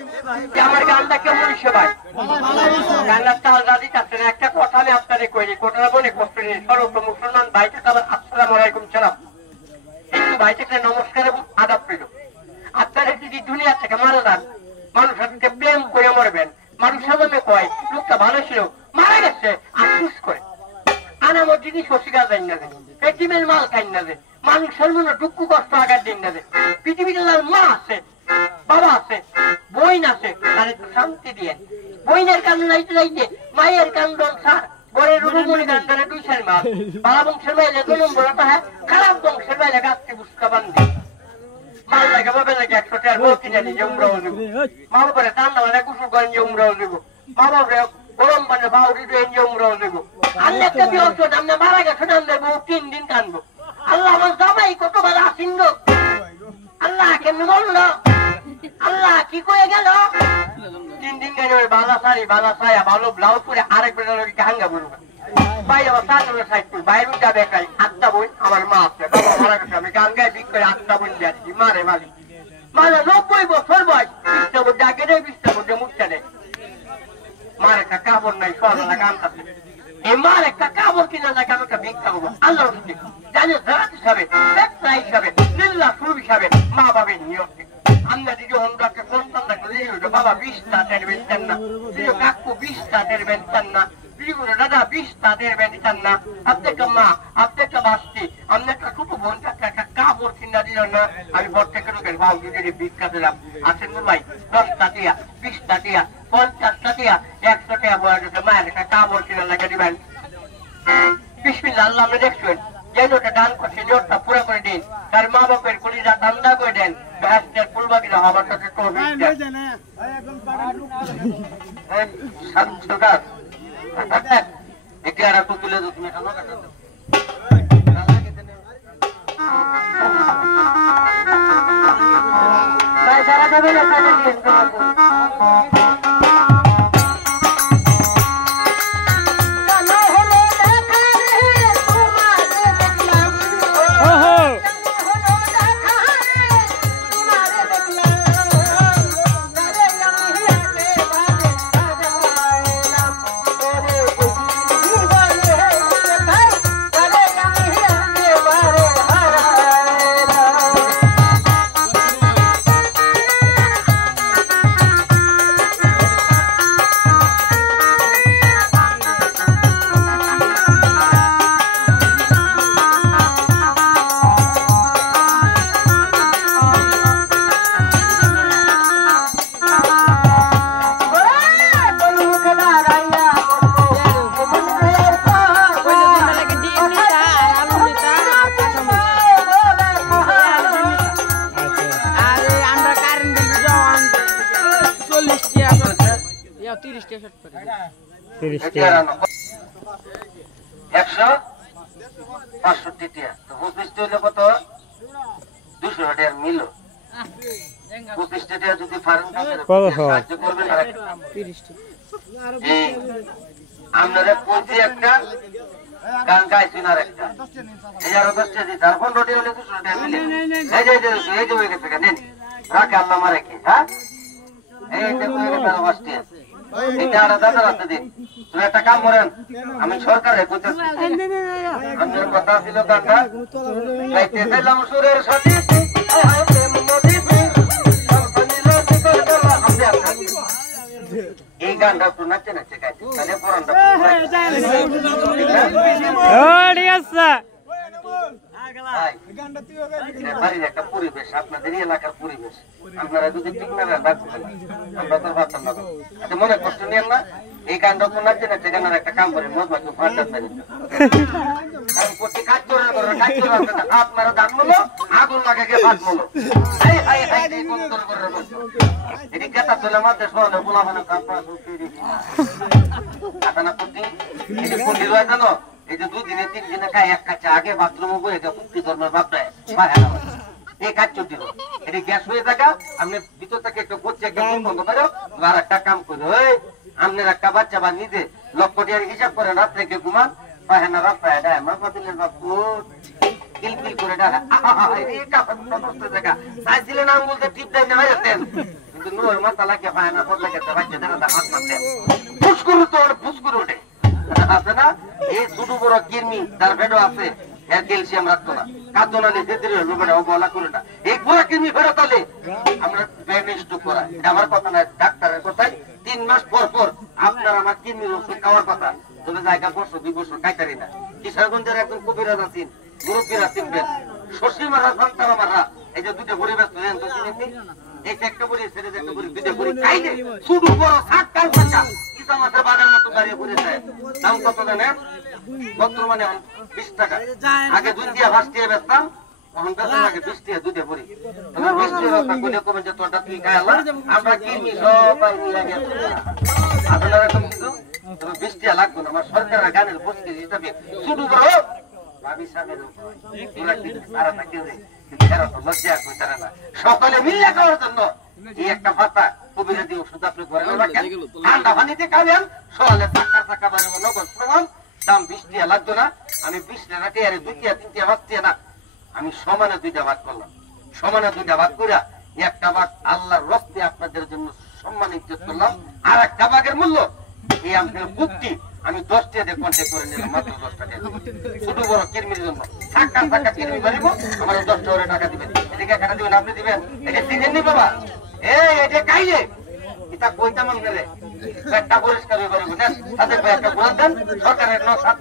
আমার গানটা কেমন সবাই গান্নার তাল দাদি কাছেন একটা কথা আমি আপনাদের কইনি কোটারা বলে কষ্ট নিয়ে সর্ব মুসলমান ভাইকে আবার আসসালামু আলাইকুম সালাম একটু ভাইকে নমস্কার এবং আদাব প্রিয় আপনারা যদি দুনিয়া থেকে মারা যান মানুষ আপনাকে প্রেম করে মরবেন মানুষ সামনে কয় লোকটা ভালো ছিল মারা গেছে আফসোস করে আনামর জিনিস অস্বীকার দেন না দেন পেটিমের মাল খাই না দেন মানুষের মনে দুঃখ কষ্ট আঘাত দিন না দেন পৃথিবীতে মা আছে বাবা আছে বইন আছে তার একটু শান্তি দিয়ে বইনের কান্ড লাইতে লাইতে মায়ের কান্দন সার গড়ের রুমুনি কান্দারে 2 মাস বাবা বংশের মাইলে 2 নম্বর হ্যাঁ খারাপ বংশের মাইলে গাছকে বুসকা বান্ধে মাল লাগে বাবা লাগে 100 টাকার বউ কিনে নিয়ে উমরাও দেব মা বাবারে ঠান্ডা মানে গোসল করে নিয়ে উমরাও দেব মা বাবারে গরম পানি বাউরি দিয়ে নিয়ে উমরাও দেব আল্লাহ একটা বিয়স আমরা মারা গেছে নাম দেব 3 দিন কানবো আল্লাহ আমার জামাই কত ভালো আসিন গো আল্লাহ কেন বললো আল্লাহ কি কয়ে গেল 3 দিন গেলে বালা সারি বালা সায়া ভালো ব্লাউজ পরে আরেক বেলা হাঙ্গা বলবো বাইরে আমার সাথে সাইড বাইরে যাবে একাই 8টা বই আমার মা আছে বাবা মারা গেছে আমি গান গাই বিক করে 8টা বই যাচ্ছি মারে মালি মানে 90 বছর বয়স 20টা বই ডাকে দেয় 20টা বই মুখটা নেই মার একটা কাপড় নাই সরলা গান আছে এই মার একটা কাপড় কিনা লাগে আমি একটা ভিক্ষা করবো আল্লাহ জানি জাত হিসাবে ব্যবসা হিসাবে লিল্লাহ শুরু হিসাবে মা বাবের নিয়ম আমরা দিদি অন্যকে সন্তান থাকলে বাবা 20টা দেবেন চান না কাকু 20টা দেবেন চান না দাদা 20টা দেবেন চান না আপনাকে মা আপনাকে বাঁচছি আমরা একটা ছোট বোনটাকে একটা কাপড় কিনা দিল না আমি বর থেকে লোকের ভাব দিদি ভিক্ষা দিলাম আসেন ভাই 10টা টিয়া 20টা টিয়া 50টা টিয়া 100 টাকা বয়া গেছে মায়ের একটা কাপড় কিনা লাগে দিবেন বিসমিল্লাহ আল্লাহ আপনি দেখছেন যে নোটা দান করছে নোটটা পুরো করে দিন তার মা বাপের কলিজা ঠান্ডা করে দেন ব্যাসের ফুলবাগিরা আমার সাথে একে আর একটু তুলে দো তুমি যারা যাবে আপনারা কোনটি একটা গান গাইছেন আর একটা এই আর 10টা দিই তার 15টা হলে 200টা মিলে এই যে হয়ে গেছে নেন রাখে আল্লাহ মারে কি হ্যাঁ এই দেখো এটা 10টা এটা আর দাদা রাতে দিন তুমি একটা কাম করেন আমি সরকারে কইতেছি আপনার কথা ছিল গানটা গাইতে দিলাম সুরের সাথে এই গানটা তো নাচে নাচে গাইতে তাহলে পড়ানটা ঠিক আছে বাড়ির একটা পরিবেশ আপনাদের এলাকার পরিবেশ আপনারা যদি ঠিক না রাখবেন আমরা তো ভাবতাম না আচ্ছা মনে কষ্ট নিয়েন না এই গানটা তো নাচে নাচে গানের একটা কাম করেন মত বাকি ফান্ডার দেবেন আমি করতে কাজ করে আপনারা দান বলো আগুন লাগে গিয়ে ভাত বলো এই বন্ধর করে এটি কেতা চলে মাঝে শোনে বলা মানে কাটানা করছি এটি পন্ডি রয়ে জানো এই যে 2 দিনে 3 দিনে খায় এক কাছে আগে বাথরুমে বয়ে এটা মুক্তি ধর্মের ভাবটায় এই কাজ চলছিল এটি গ্যাস হয়ে থাকা আপনি ভিতর থেকে একটু করছে একটা বন্ধ করো আর একটা কাম করো ওই আপনার একটা বাচ্চা বা নিজে লক্ষ টাকার হিসাব করে রাত থেকে ঘুমান পাহেনা রাস্তায় দেয় আমার পাতিলের বাপু কিলকিল করে দেখা এই কাপড় দেখা চাইছিলেন আম বলতে টিপ দেয় না যেতেন কিন্তু নুয়ের মাথা লাগে পায় না পড়লে গেছে বাচ্চা দেখা হাত মারতে ফুসকুরু তো ফুসকুরু ওঠে আছে না এই ছোট বড় কিরমি তার ভেড়ো আছে এর ক্যালসিয়াম রাখতো না কাঁদো না নিজে দিলে লোকেরা অবহেলা করে না এই বুড়া কিরমি ফেরত তাহলে আমরা ব্যানেস্ট করা এটা আমার কথা না ডাক্তারের কথাই 3 মাস পর পর আপনার আমার কিরমির ওষুধ খাওয়ার কথা তুমি জায়গা বছর 2 বছর খাইতারি না কিশোরগঞ্জের একজন কবিরাজ আছেন মুরব্বীরা চিনবেন শশী মারা সন্তান মারা এই যে দুটো পরিবেশ এই একটা বলি ছেড়ে একটা বলি দুটো বলি খাইলে শুধু বড় সাতটার বাচ্চা কিসা মাছের বাজার মতো দাঁড়িয়ে পড়ে যায় দাম কত জানেন বর্তমানে 20 টাকা আগে 2 দিয়ে 5 দিয়ে বেচতাম এখন বেচা লাগে 20 দিয়ে দুটো বলি তুমি 20 দিয়ে রাস্তা কোনে কমে যে তোরটা তুই খাইলা আমরা কিনি সবাই মিলে গেছে আপনারা এরকম কিছু তুমি 20 দিয়ে লাগবে না আমার সরকারের গানের বসকে হিসাবে শুধু বড় ভাবি সাহেবের তারা থাকে সকালে মিললে খাওয়ার জন্য এই একটা ভাতা কবিরা দিয়ে ওষুধ আপনি ঘরে রাখেন ঠান্ডা পানিতে খাবেন সকালে টাকা বাড়বে নগদ প্রমাণ দাম 20 টাকা লাগতো না আমি 20 টাকা টিয়ারে 2 টাকা 3 টাকা ভাগ দিয়ে না আমি সমানে 2টা ভাগ করলাম সমানে 2টা ভাগ করে একটা ভাগ আল্লাহর রস্তে আপনাদের জন্য সম্মানিত করলাম আর একটা ভাগের মূল্য এই আমাদের মুক্তি আমি 10 টাকা দিয়ে কন্ট্যাক্ট করে নিলাম মাত্র 10 টাকা ছোট বড় কিরমির জন্য টাকা কিরমি বাড়িব আমার 10 টাকা দিবেন এদিকে টাকা দিবেন আপনি দিবেন এটা দিবেন নি বাবা এই এটা খাইলে এটা কইতাম আমগরে একটা পরিষ্কার হয়ে পারবো না তাদের ভাই একটা বলে দেন সরকারের নসাত